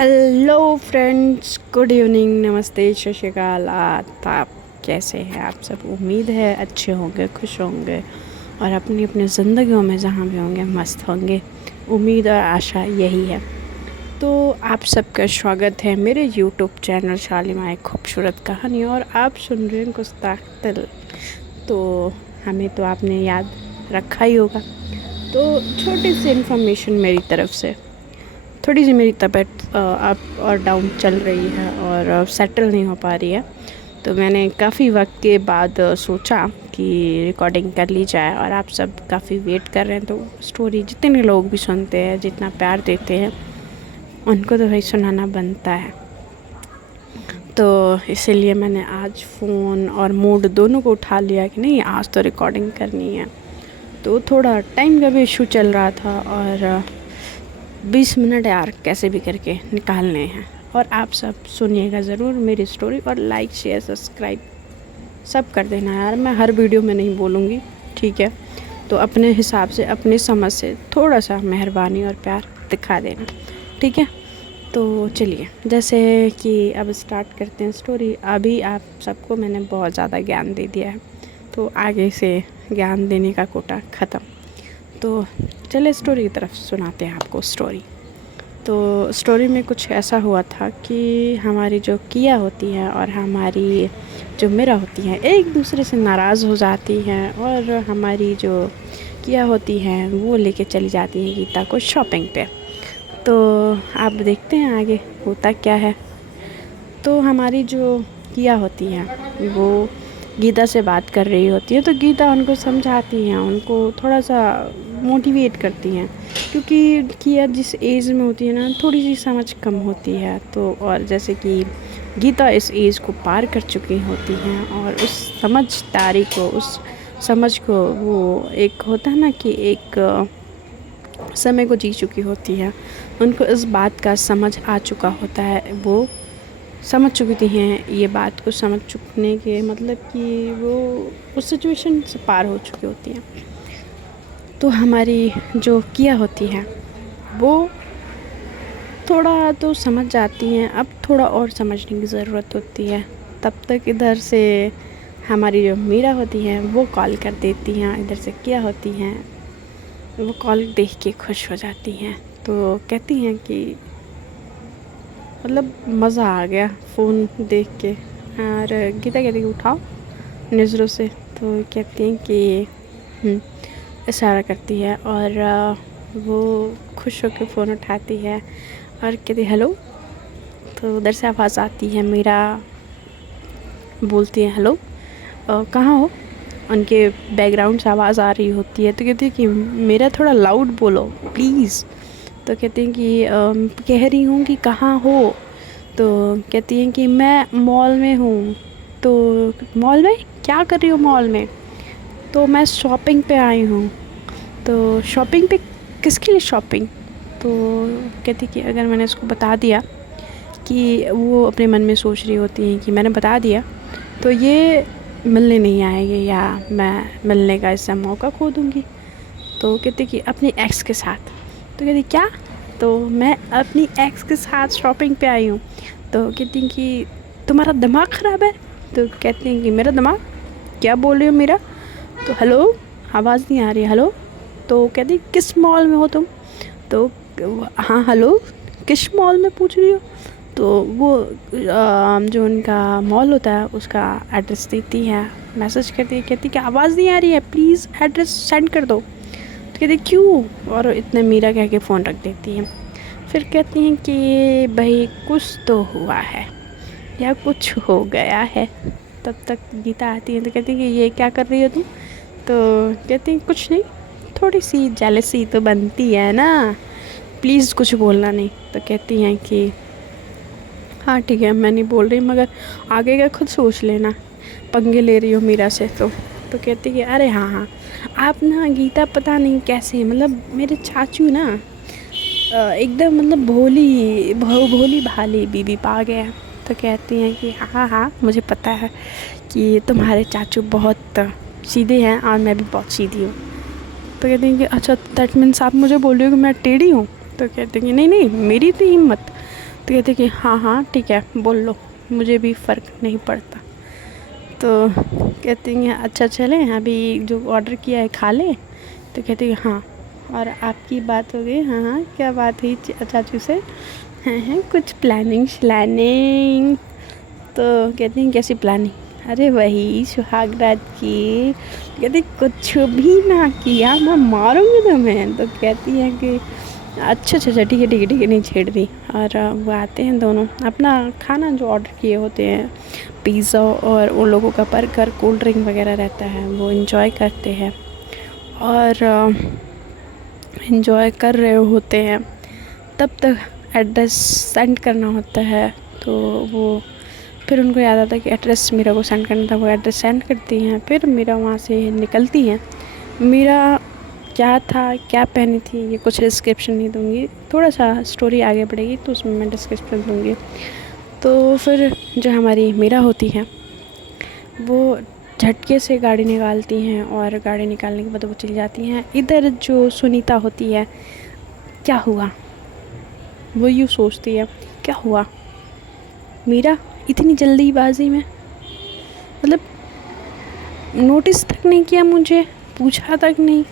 Hello friends, good evening, नमस्ते, सत श्री अकाल। आप कैसे हैं? आप सब उम्मीद है अच्छे होंगे, खुश होंगे और अपनी अपनी ज़िंदगियों में जहाँ भी होंगे मस्त होंगे। उम्मीद और आशा यही है। तो आप सबका स्वागत है मेरे यूट्यूब चैनल शालिमा एक खूबसूरत कहानी, और आप सुन रहे हैं गुस्ताख दिल। तो हमें तो आपने याद रखा ही होगा। तो छोटी सी इन्फॉर्मेशन मेरी तरफ से। थोड़ी सी मेरी तबीयत अप और डाउन चल रही है और सेटल नहीं हो पा रही है। तो मैंने काफ़ी वक्त के बाद सोचा कि रिकॉर्डिंग कर ली जाए, और आप सब काफ़ी वेट कर रहे हैं। तो स्टोरी जितने लोग भी सुनते हैं, जितना प्यार देते हैं, उनको तो भाई सुनाना बनता है। तो इसीलिए मैंने आज फ़ोन और मूड दोनों को उठा लिया कि नहीं, आज तो रिकॉर्डिंग करनी है। तो थोड़ा टाइम का भी इशू चल रहा था, और 20 मिनट यार कैसे भी करके निकालने हैं। और आप सब सुनिएगा ज़रूर मेरी स्टोरी, और लाइक शेयर सब्सक्राइब सब कर देना यार। मैं हर वीडियो में नहीं बोलूँगी, ठीक है? तो अपने हिसाब से, अपनी समझ से थोड़ा सा मेहरबानी और प्यार दिखा देना, ठीक है? तो चलिए, जैसे कि अब स्टार्ट करते हैं स्टोरी। अभी आप सबको मैंने बहुत ज़्यादा ज्ञान दे दिया है, तो आगे से ज्ञान देने का कोटा ख़त्म। तो चले स्टोरी की तरफ सुनाते हैं आपको स्टोरी। तो स्टोरी में कुछ ऐसा हुआ था कि हमारी जो किया होती है और हमारी जो मेरा होती है एक दूसरे से नाराज़ हो जाती हैं, और हमारी जो किया होती है वो लेके चली जाती है गीता को शॉपिंग पे। तो आप देखते हैं आगे होता क्या है। तो हमारी जो किया होती है वो गीता से बात कर रही होती है। तो गीता उनको समझाती हैं, उनको थोड़ा सा मोटिवेट करती हैं, क्योंकि किया जिस एज में होती है ना, थोड़ी सी समझ कम होती है। तो और जैसे कि गीता इस एज को पार कर चुकी होती हैं, और उस समझदारी को, उस समझ को, वो एक होता है ना कि एक समय को जी चुकी होती है। उनको इस बात का समझ आ चुका होता है, वो समझ चुकी हैं ये बात को। समझ चुकने के मतलब कि वो उस सिचुएशन से पार हो चुकी होती हैं। तो हमारी जो किया होती है वो थोड़ा तो समझ जाती हैं, अब थोड़ा और समझने की ज़रूरत होती है। तब तक इधर से हमारी जो मीरा होती है वो कॉल कर देती हैं, इधर से किया होती हैं वो कॉल देख के खुश हो जाती हैं। तो कहती हैं कि मतलब मज़ा आ गया फ़ोन देख के। और गीता कहती है उठाओ नज़रों से। तो कहती हैं कि इशारा करती है, और वो खुश होकर फ़ोन उठाती है और कहती है हेलो। तो उधर से आवाज़ आती है, मेरा बोलती है हेलो, कहाँ हो? उनके बैकग्राउंड से आवाज़ आ रही होती है। तो कहती है कि मेरा थोड़ा लाउड बोलो प्लीज़। तो कहती हैं कि कह रही हूँ कि कहाँ हो? तो कहती हैं कि मैं मॉल में हूँ। तो मॉल में क्या कर रही हो मॉल में? तो मैं शॉपिंग पे आई हूँ। तो शॉपिंग पे किसके लिए शॉपिंग? तो कहती कि अगर मैंने उसको बता दिया, कि वो अपने मन में सोच रही होती हैं कि मैंने बता दिया तो ये मिलने नहीं आएंगे, या मैं मिलने का इससे मौका खो दूँगी। तो कहती कि अपनी एक्स के साथ। तो कहती क्या? तो मैं अपनी एक्स के साथ शॉपिंग पे आई हूँ। तो कहती कि तुम्हारा दिमाग ख़राब है? तो कहती हैं कि मेरा दिमाग? क्या बोल रही हो मेरा? तो हेलो, आवाज़ नहीं आ रही, हेलो। तो कहती किस मॉल में हो तुम? तो हाँ हेलो, किस मॉल में पूछ रही हो? तो वो जो उनका मॉल होता है उसका एड्रेस देती है, मैसेज करती है। कहती कि आवाज़ नहीं आ रही है, प्लीज़ एड्रेस सेंड कर दो। तो कहती क्यों? और इतने मीरा कह के फ़ोन रख देती हैं। फिर कहती हैं कि भाई कुछ तो हुआ है या कुछ हो गया है। तब तक गीता आती है। तो कहती है कि ये क्या कर रही हो तुम? तो कहती हैं कुछ नहीं, थोड़ी सी जेलसी तो बनती है ना, प्लीज़ कुछ बोलना नहीं। तो कहती हैं कि हाँ ठीक है, मैं नहीं बोल रही, मगर आगे का खुद सोच लेना, पंगे ले रही हो मीरा से। तो कहती कि अरे हाँ हाँ, आप ना गीता पता नहीं कैसे, मतलब मेरे चाचू ना एकदम मतलब भोली भाली बीबी पा गया। तो कहती हैं कि हाँ हाँ मुझे पता है कि तुम्हारे चाचू बहुत सीधे हैं और मैं भी बहुत सीधी हूँ। तो कहती हैं कि अच्छा दैट मीन्स आप मुझे बोल रही हो कि मैं टेढ़ी हूँ? तो कहते हैं कि नहीं नहीं, मेरी इतनी हिम्मत। तो कहती कि हाँ हाँ ठीक है बोल लो, मुझे भी फ़र्क नहीं पड़ता। तो कहती हैं अच्छा चलें, अभी जो ऑर्डर किया है खा लें। तो कहती है हाँ, और आपकी बात हो गई? हाँ हाँ, क्या बात हुई चाचू से? हैं कुछ प्लानिंग श्लानिंग? तो कहती हैं कैसी प्लानिंग? अरे वही सुहाग रात की। कहती कुछ भी ना किया मैं मारूंगी तुम्हें। तो कहती है कि अच्छा अच्छा अच्छा ठीक है ठीक है ठीक है, नहीं छेड़ रही। और वो आते हैं दोनों, अपना खाना जो ऑर्डर किए होते हैं, पिज़्ज़ा और उन लोगों का बर्गर, कोल्ड ड्रिंक वगैरह रहता है, वो इन्जॉय करते हैं। और इन्जॉय कर रहे होते हैं, तब तक एड्रेस सेंड करना होता है। तो वो फिर उनको याद आता है कि एड्रेस मीरा को सेंड करना था, वो एड्रेस सेंड करती हैं। फिर मीरा वहाँ से निकलती हैं। मीरा क्या था, क्या पहनी थी, ये कुछ डिस्क्रिप्शन नहीं दूँगी, थोड़ा सा स्टोरी आगे बढ़ेगी तो उसमें मैं डिस्क्रिप्शन दूँगी। तो फिर जो हमारी मीरा होती हैं वो झटके से गाड़ी निकालती हैं, और गाड़ी निकालने के बाद वो चली जाती हैं। इधर जो सुनीता होती है, क्या हुआ, वो यूँ सोचती है क्या हुआ मीरा इतनी जल्दीबाजी में, मतलब नोटिस तक नहीं किया मुझे, पूछा तक नहीं।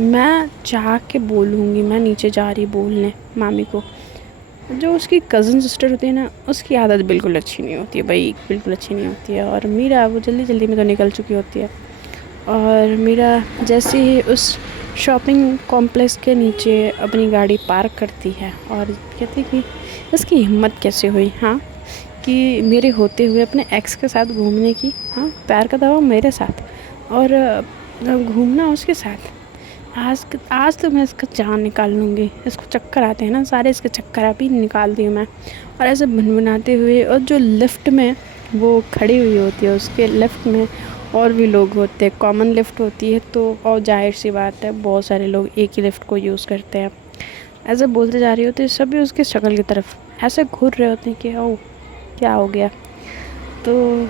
मैं चाह के बोलूँगी, मैं नीचे जा रही बोलने मामी को। जो उसकी कज़न सिस्टर होती है ना, उसकी आदत बिल्कुल अच्छी नहीं होती है भाई, बिल्कुल अच्छी नहीं होती है। और मीरा वो जल्दी जल्दी में तो निकल चुकी होती है। और मीरा जैसे ही उस शॉपिंग कॉम्प्लेक्स के नीचे अपनी गाड़ी पार्क करती है और कहती कि इसकी हिम्मत कैसे हुई, हाँ, कि मेरे होते हुए अपने एक्स के साथ घूमने की, हाँ, प्यार का दावा मेरे साथ और घूमना उसके साथ। आज तो मैं इसका जान निकाल लूँगी, इसको चक्कर आते हैं ना सारे, इसके चक्कर अभी निकाल दी मैं। और ऐसे भनभनाते हुए, और जो लिफ्ट में वो खड़ी हुई होती है उसके लेफ़्ट में और भी लोग होते हैं, कॉमन लिफ्ट होती है तो, और जाहिर सी बात है बहुत सारे लोग एक ही लिफ्ट को यूज़ करते हैं। ऐसे बोलते जा रही होती है, सभी उसके शक्ल की तरफ ऐसे घूर रहे होते हैं कि ओ क्या हो गया। तो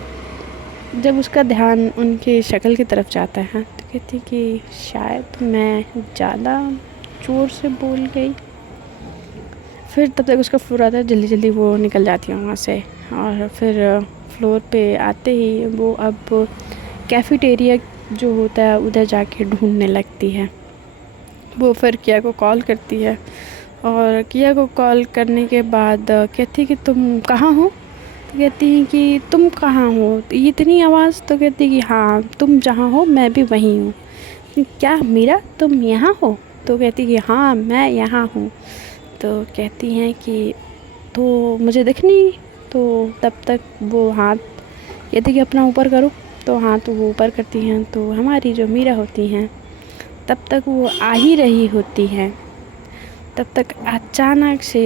जब उसका ध्यान उनकी शक्ल की तरफ जाता है तो कहती कि शायद मैं ज़्यादा ज़ोर से बोल गई। फिर तब तक उसका फ्लोर आता है, जल्दी जल्दी वो निकल जाती है वहाँ से। और फिर फ्लोर पे आते ही वो अब कैफ़ेटेरिया जो होता है उधर जाके ढूंढने लगती है। वो फिर किया को कॉल करती है, और किया को कॉल करने के बाद कहती कि तुम कहाँ हो? तो कहती हैं कि तुम कहाँ हो, तो इतनी आवाज़? तो कहती कि हाँ, तुम जहाँ हो मैं भी वहीं हूँ। क्या मीरा तुम यहाँ हो? तो कहती कि हाँ मैं यहाँ हूँ। तो कहती हैं कि तो मुझे दिख नहीं। तो तब तक वो हाथ कहती कि अपना ऊपर करो, तो हाथ वो ऊपर करती हैं। तो हमारी जो मीरा होती हैं तब तक वो आ ही रही होती हैं। तब तक अचानक से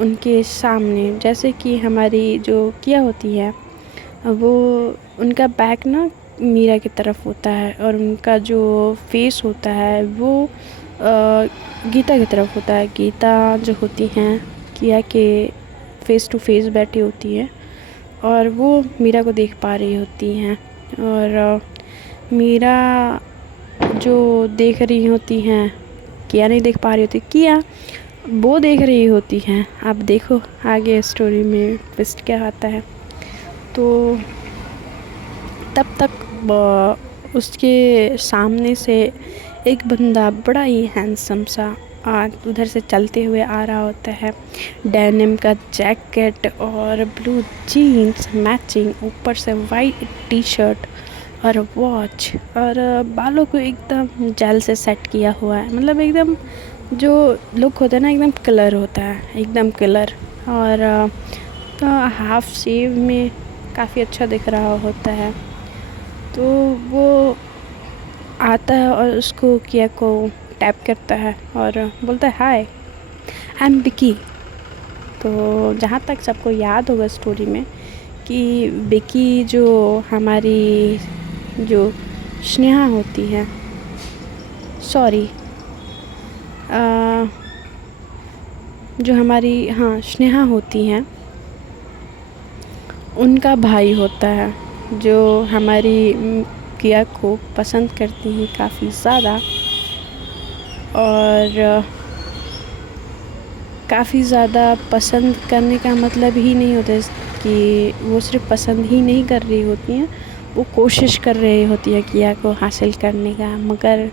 उनके सामने, जैसे कि हमारी जो किया होती है, वो उनका बैक ना मीरा की तरफ होता है और उनका जो फेस होता है वो गीता की तरफ होता है। गीता जो होती हैं किया के फेस टू फेस बैठी होती है और वो मीरा को देख पा रही होती हैं। और मीरा जो देख रही होती हैं, किया नहीं देख पा रही होती, किया वो देख रही होती हैं। अब देखो आगे स्टोरी में ट्विस्ट क्या आता है। तो तब तक उसके सामने से एक बंदा बड़ा ही हैंडसम सा उधर से चलते हुए आ रहा होता है। डेनिम का जैकेट और ब्लू जीन्स मैचिंग, ऊपर से वाइट टी शर्ट और वॉच, और बालों को एकदम जेल से सेट किया हुआ है। मतलब एकदम जो लुक होता है ना, एकदम कलर होता है, एकदम कलर। और हाफ शेव में काफ़ी अच्छा दिख रहा होता है। तो वो आता है और उसको किया को टैप करता है और बोलता है हाय आई एम विकी। तो जहाँ तक सबको याद होगा स्टोरी में कि विकी जो हमारी जो स्नेहा होती है, सॉरी जो हमारी स्नेहा होती हैं, उनका भाई होता है, जो हमारी किया को पसंद करती हैं काफ़ी ज़्यादा। और काफ़ी ज़्यादा पसंद करने का मतलब ही नहीं होता कि वो सिर्फ पसंद ही नहीं कर रही होती हैं, वो कोशिश कर रही होती है किया को हासिल करने का, मगर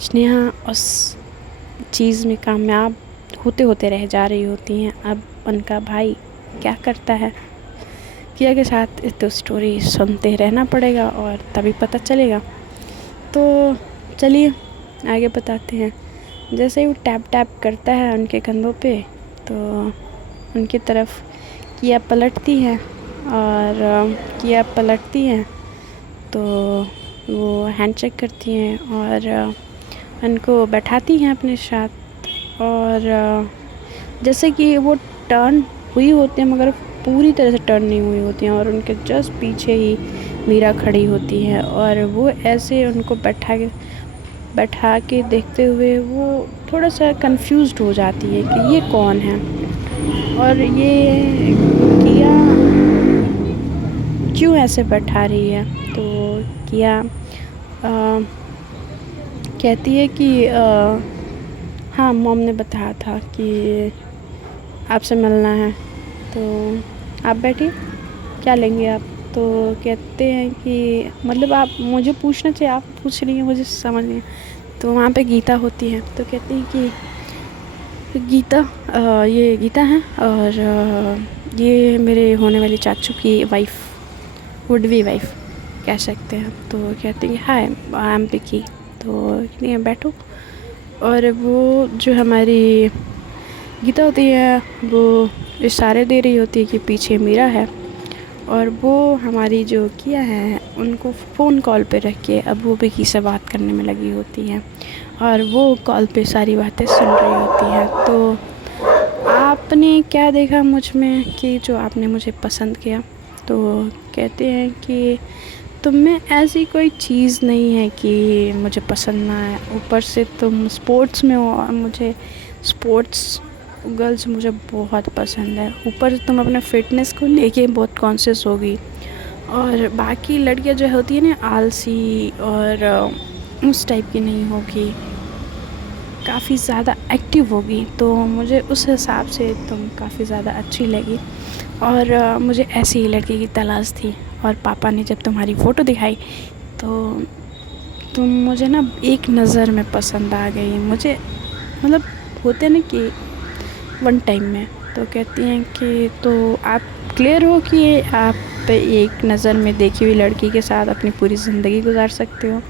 स्नेहा उस चीज़ में कामयाब होते होते रह जा रही होती हैं। अब उनका भाई क्या करता है किया के साथ, तो स्टोरी सुनते रहना पड़ेगा और तभी पता चलेगा। तो चलिए आगे बताते हैं। जैसे ही वो टैप टैप करता है उनके कंधों पे, तो उनकी तरफ किया पलटती है और किया पलटती हैं तो वो हैंडशेक करती हैं और उनको बैठाती हैं अपने साथ। और जैसे कि वो टर्न हुई होती है मगर पूरी तरह से टर्न नहीं हुई होती हैं और उनके जस्ट पीछे ही मीरा खड़ी होती है और वो ऐसे उनको बैठा के देखते हुए वो थोड़ा सा कंफ्यूज्ड हो जाती है कि ये कौन है और ये किया क्यों ऐसे बैठा रही है। तो किया कहती है कि हाँ, मॉम ने बताया था कि आपसे मिलना है, तो आप बैठिए, क्या लेंगे आप। तो कहते हैं कि मतलब आप मुझे पूछना चाहिए, आप पूछ रही हैं, मुझे समझ नहीं। तो वहाँ पे गीता होती है, तो कहती हैं कि गीता ये गीता है और ये मेरे होने वाली चाचू की वाइफ, वुड बी वाइफ कह सकते हैं। तो कहती हैं हाय आई एम पिकी। तो कहती हैं बैठो। और वो जो हमारी गीता होती है वो इशारे दे रही होती है कि पीछे मीरा है और वो हमारी जो किया है उनको फ़ोन कॉल पे रख के अब वो विकी से बात करने में लगी होती हैं और वो कॉल पे सारी बातें सुन रही होती हैं। तो आपने क्या देखा मुझ में कि जो आपने मुझे पसंद किया। तो कहते हैं कि तुम में ऐसी कोई चीज़ नहीं है कि मुझे पसंद ना है, ऊपर से तुम स्पोर्ट्स में हो और मुझे स्पोर्ट्स गर्ल्स मुझे बहुत पसंद है, ऊपर से तुम अपने फ़िटनेस को लेके बहुत कॉन्शियस होगी और बाकी लड़कियां जो होती है ना आलसी और उस टाइप की नहीं होगी, काफ़ी ज़्यादा एक्टिव होगी। तो मुझे उस हिसाब से तुम काफ़ी ज़्यादा अच्छी लगी और मुझे ऐसी ही लड़की की तलाश थी। और पापा ने जब तुम्हारी फ़ोटो दिखाई तो तुम मुझे ना एक नज़र में पसंद आ गई, मुझे मतलब होते ना कि वन टाइम में। तो कहती हैं कि तो आप क्लियर हो कि आप एक नज़र में देखी हुई लड़की के साथ अपनी पूरी ज़िंदगी गुजार सकते हो।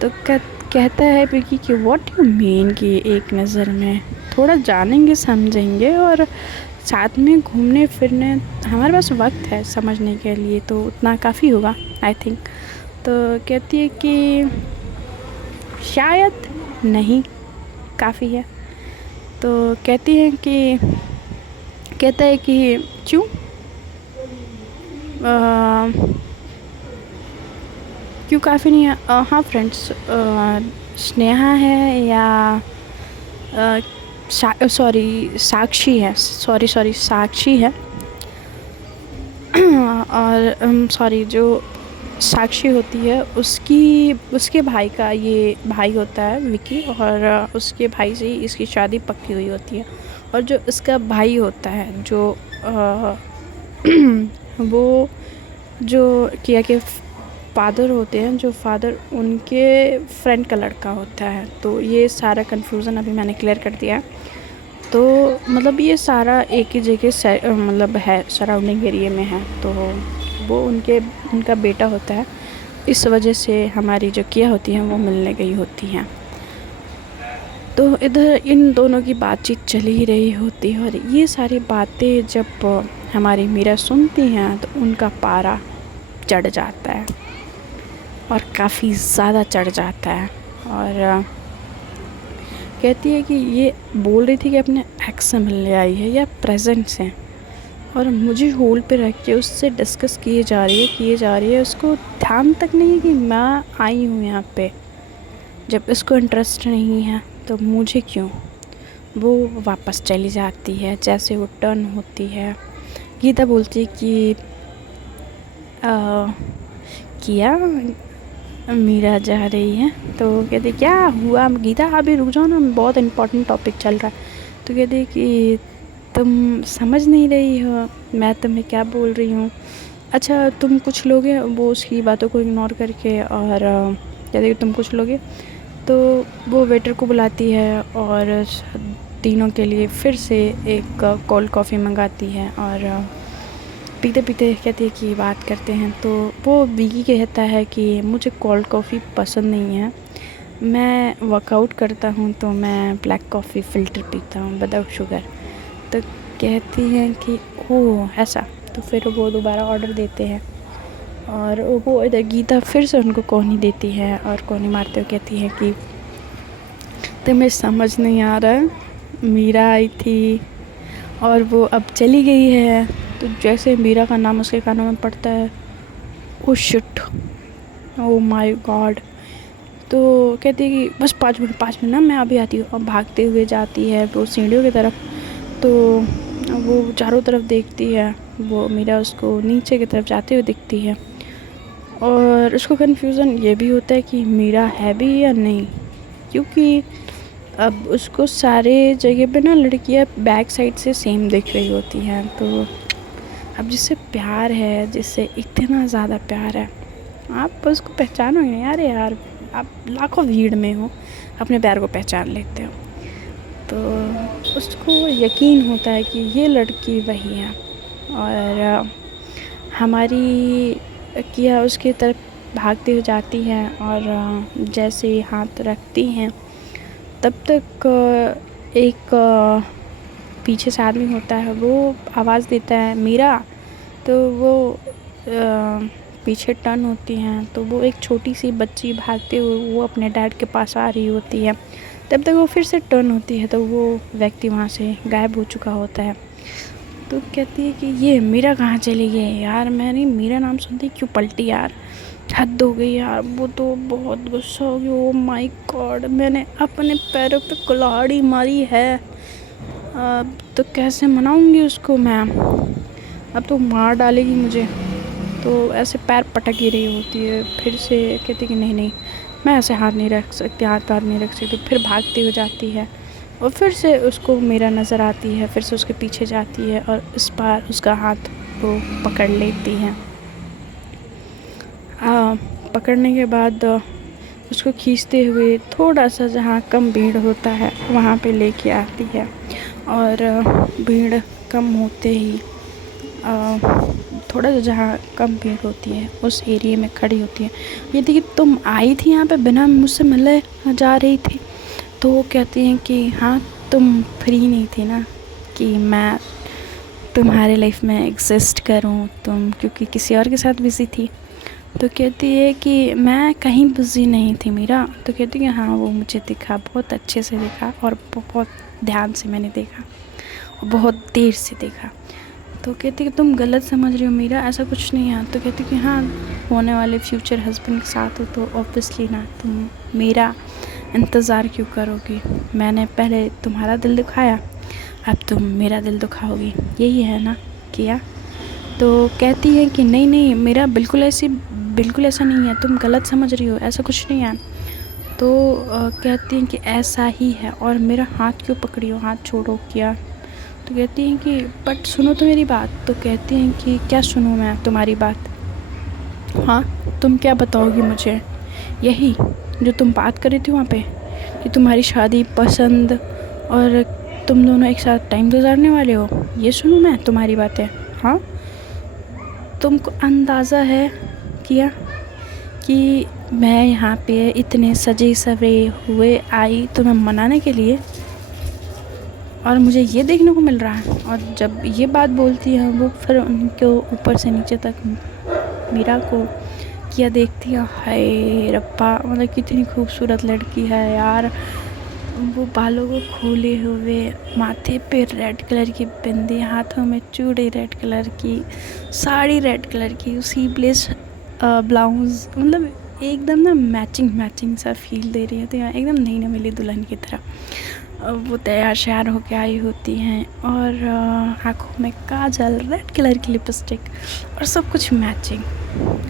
तो कहता है विकी कि व्हाट यू मीन कि एक नज़र में, थोड़ा जानेंगे समझेंगे और साथ में घूमने फिरने हमारे पास वक्त है समझने के लिए, तो उतना काफ़ी होगा आई थिंक। तो कहती है कि शायद नहीं, काफ़ी है। तो कहती है कि कहता है कि क्यों, क्यों काफ़ी नहीं है। हाँ फ्रेंड्स, स्नेहा है या सॉरी साक्षी है, सॉरी साक्षी है और सॉरी जो साक्षी होती है उसके भाई का ये भाई होता है विकी और उसके भाई से ही इसकी शादी पक्की हुई होती है। और जो इसका भाई होता है जो वो जो किया के फादर होते हैं, जो फादर उनके फ्रेंड का लड़का होता है। तो ये सारा कन्फ्यूज़न अभी मैंने क्लियर कर दिया है। तो मतलब ये सारा एक ही जगह मतलब है, सराउंडिंग एरिया में है। तो वो उनका बेटा होता है, इस वजह से हमारी जो किया होती हैं वो मिलने गई होती हैं। तो इधर इन दोनों की बातचीत चल ही रही होती है और ये सारी बातें जब हमारी मीरा सुनती हैं तो उनका पारा चढ़ जाता है और काफ़ी ज़्यादा चढ़ जाता है। और कहती है कि ये बोल रही थी कि अपने एक्स से मिलने आई है या प्रेजेंट से, और मुझे होल्ड पे रख के उससे डिस्कस किए जा रही है। उसको ध्यान तक नहीं है कि मैं आई हूँ यहाँ पे। जब इसको इंटरेस्ट नहीं है तो मुझे क्यों। वो वापस चली जाती है। जैसे वो टर्न होती है, गीता बोलती कि किया मीरा जा रही है। तो कहती क्या हुआ गीता, अभी रुक जाओ ना, बहुत इम्पोर्टेंट टॉपिक चल रहा है। तो कहती है कि तुम समझ नहीं रही हो मैं तुम्हें क्या बोल रही हूँ, अच्छा तुम कुछ लोगे। वो उसकी बातों को इग्नोर करके और कहती है तुम कुछ लोगे। तो वो वेटर को बुलाती है और तीनों के लिए फिर से एक कोल्ड कॉफ़ी मंगाती है और पीते पीते कहती है कि बात करते हैं। तो वो बिगी कहता है कि मुझे कोल्ड कॉफ़ी पसंद नहीं है, मैं वर्कआउट करता हूँ तो मैं ब्लैक कॉफ़ी फ़िल्टर पीता हूँ विदाउट शुगर। तो कहती हैं कि ओह ऐसा। तो फिर वो दोबारा ऑर्डर देते हैं और वो इधर गीता फिर से उनको कोहनी देती है और कोहनी मारते हुए कहती है कि तुम्हें समझ नहीं आ रहा है, मीरा आई थी और वो अब चली गई है। तो जैसे मीरा का नाम उसके कानों में पड़ता है, oh shit, oh my God. तो कहती है कि बस 5 मिनट ना, मैं अभी आती हूँ। और भागते हुए जाती है वो सीढ़ियों की तरफ। तो वो चारों तरफ देखती है, वो मीरा उसको नीचे की तरफ जाते हुए दिखती है और उसको कन्फ्यूज़न ये भी होता है कि मीरा है भी या नहीं, क्योंकि अब उसको सारे जगह पे ना लड़कियां बैक साइड से सेम दिख रही होती हैं। तो अब जिससे प्यार है, जिससे इतना ज़्यादा प्यार है, आप उसको पहचानोगे नहीं यार। आप लाखों भीड़ में हो, अपने प्यार को पहचान लेते हो। तो उसको यकीन होता है कि ये लड़की वही है और हमारी किया उसकी तरफ भागती हो जाती है और जैसे हाथ रखती हैं तब तक एक पीछे से आदमी होता है, वो आवाज़ देता है मीरा। तो वो पीछे टर्न होती हैं तो वो एक छोटी सी बच्ची भागते हुए वो अपने डैड के पास आ रही होती है। तब तक वो फिर से टर्न होती है तो वो व्यक्ति वहाँ से गायब हो चुका होता है। तो कहती है कि ये मीरा कहाँ चली गई यार, मैंने मीरा नाम सुनते क्यों पलटी यार, हद हो गई यार। वो तो बहुत गुस्सा हो गई, ओ माय गॉड, मैंने अपने पैरों पे कुल्हाड़ी मारी है, अब तो कैसे मनाऊंगी उसको मैं, अब तो मार डालेगी मुझे। तो ऐसे पैर पटक ही रही होती है। फिर से कहती कि नहीं नहीं, मैं ऐसे हाथ नहीं रख सकती, हाथ पैर नहीं रख सकती। फिर भागती हो जाती है और फिर से उसको मीरा नज़र आती है, फिर से उसके पीछे जाती है और इस बार उसका हाथ वो पकड़ लेती है। पकड़ने के बाद उसको खींचते हुए थोड़ा सा जहाँ कम भीड़ होता है वहाँ पे लेके आती है और भीड़ कम होते ही थोड़ा सा जहाँ कम भीड़ होती है उस एरिया में खड़ी होती है। ये देखिए तुम आई थी यहाँ पे बिना मुझसे मिले जा रही थी। तो वो कहती हैं कि हाँ तुम फ्री नहीं थी ना कि मैं तुम्हारे लाइफ में एग्जिस्ट करूँ, तुम क्योंकि किसी और के साथ बिज़ी थी। तो कहती है कि मैं कहीं बिज़ी नहीं थी मीरा। तो कहती है हाँ वो मुझे दिखा, बहुत अच्छे से देखा और बहुत ध्यान से मैंने देखा और बहुत देर से देखा। तो कहती कि तुम गलत समझ रही हो मीरा, ऐसा कुछ नहीं है। तो कहती कि हाँ होने वाले फ्यूचर हस्बैंड के साथ हो तो ऑब्वियसली ना तुम मेरा इंतज़ार क्यों करोगी, मैंने पहले तुम्हारा दिल दुखाया, अब तुम मेरा दिल दुखाओगी, यही है ना किया। तो कहती है कि नहीं नहीं मेरा बिल्कुल ऐसा नहीं है, तुम गलत समझ रही हो, ऐसा कुछ नहीं है। तो कहती हैं कि ऐसा ही है और मेरा हाथ क्यों पकड़ी हो, हाथ छोड़ो क्या। तो कहती हैं कि बट सुनो तो मेरी बात। तो कहती हैं कि क्या सुनूं मैं तुम्हारी बात, हाँ तुम क्या बताओगी मुझे, यही जो तुम बात कर रही थी वहाँ पे कि तुम्हारी शादी पसंद और तुम दोनों एक साथ टाइम गुजारने वाले हो, ये सुनूं मैं तुम्हारी बातें। हाँ तुमको अंदाज़ा है किया कि मैं यहाँ पे इतने सजे सवरे हुए आई तुम्हें मनाने के लिए और मुझे ये देखने को मिल रहा है। और जब ये बात बोलती है वो फिर उनके ऊपर से नीचे तक मीरा को किया देखती है, हाय रब्बा मतलब कितनी खूबसूरत लड़की है यार। वो बालों को खोले हुए, माथे पे रेड कलर की बिंदी, हाथों में चूड़ी रेड कलर की, साड़ी रेड कलर की, स्लीवलेस ब्लाउज़, मतलब एकदम ना मैचिंग सा फील दे रही होती है, एकदम नई नवेली दुल्हन की तरह। वो तैयार श्यार होके आई होती हैं और आँखों में काजल, रेड कलर की लिपस्टिक और सब कुछ मैचिंग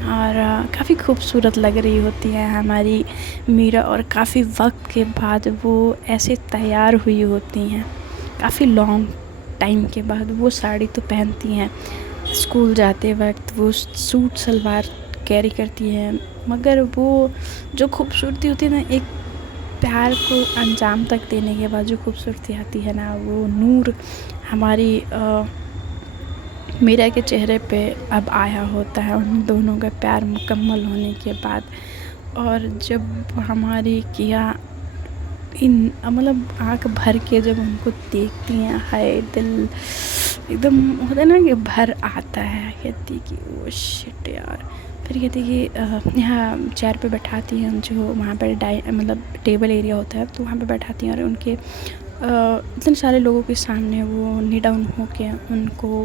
और काफ़ी खूबसूरत लग रही होती है हमारी मीरा। और काफ़ी वक्त के बाद वो ऐसे तैयार हुई होती हैं काफ़ी लॉन्ग टाइम के बाद वो साड़ी तो पहनती हैं। स्कूल जाते वक्त वो सूट सलवार कैरी करती हैं, मगर वो जो खूबसूरती होती है ना, एक प्यार को अंजाम तक देने के बाद जो खूबसूरती आती है ना, वो नूर हमारी मीरा के चेहरे पे अब आया होता है उन दोनों का प्यार मुकम्मल होने के बाद। और जब हमारी किया इन मतलब आँख भर के जब उनको देखती हैं, हाय दिल एकदम होता है ना कि भर आता है। कहती कि वो शिट यार। फिर कहती कि यहाँ चेयर पे बैठाती हैं, जो वहाँ पर मतलब टेबल एरिया होता है, तो वहाँ पे बैठाती हैं और उनके इतने सारे लोगों के सामने वो नी डाउन होके उनको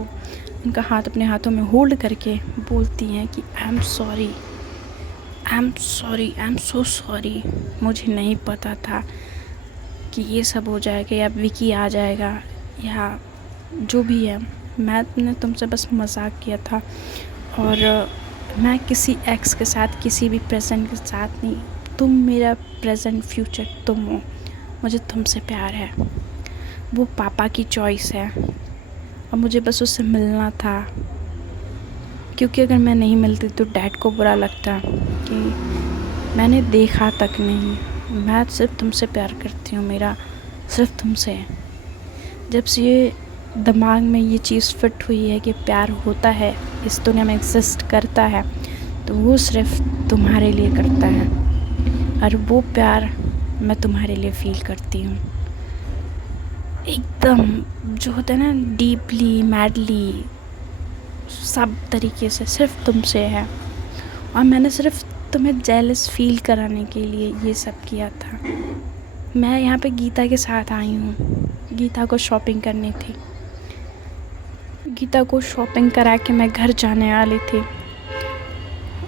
उनका हाथ अपने हाथों में होल्ड करके बोलती हैं कि I am sorry, I am sorry, I am so sorry. मुझे नहीं पता था कि ये सब हो जाएगा या विकी आ जाएगा या जो भी है। मैंने तुमसे बस मजाक किया था और मैं किसी एक्स के साथ, किसी भी प्रेजेंट के साथ नहीं। तुम मेरा प्रेजेंट फ्यूचर तुम हो, मुझे तुमसे प्यार है। वो पापा की चॉइस है और मुझे बस उससे मिलना था, क्योंकि अगर मैं नहीं मिलती तो डैड को बुरा लगता कि मैंने देखा तक नहीं। मैं सिर्फ तुमसे प्यार करती हूँ, मेरा सिर्फ तुमसे। जब से ये दिमाग में ये चीज़ फिट हुई है कि प्यार होता है, इस दुनिया में एग्जिस्ट करता है, तो वो सिर्फ तुम्हारे लिए करता है और वो प्यार मैं तुम्हारे लिए फ़ील करती हूँ एकदम, जो होता है ना डीपली, मैडली, सब तरीके से सिर्फ तुमसे है। और मैंने सिर्फ तुम्हें जेलस फील कराने के लिए ये सब किया था। मैं यहाँ पे गीता के साथ आई हूँ, गीता को शॉपिंग करनी थी। गीता को शॉपिंग करा के मैं घर जाने वाली थी।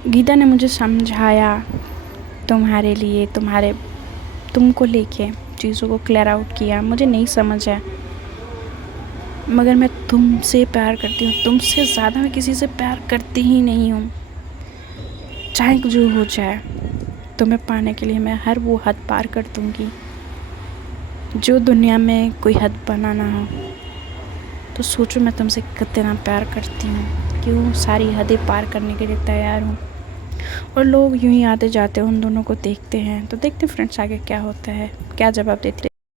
गीता ने मुझे समझाया तुम्हारे लिए, तुमको लेके चीज़ों को क्लियर आउट किया। मुझे नहीं समझ है, मगर मैं तुमसे प्यार करती हूँ। तुमसे ज़्यादा मैं किसी से प्यार करती ही नहीं हूँ, चाहे जो हो जाए। तुम्हें पाने के लिए मैं हर वो हद पार कर दूँगी जो दुनिया में कोई हद बना ना हो। तो सोचो मैं तुमसे कितना प्यार करती हूँ, क्यों सारी हदें पार करने के लिए तैयार हूँ। और लोग यूं ही आते जाते उन दोनों को देखते हैं, तो देखते फ्रेंड्स आगे क्या होता है, क्या जवाब देते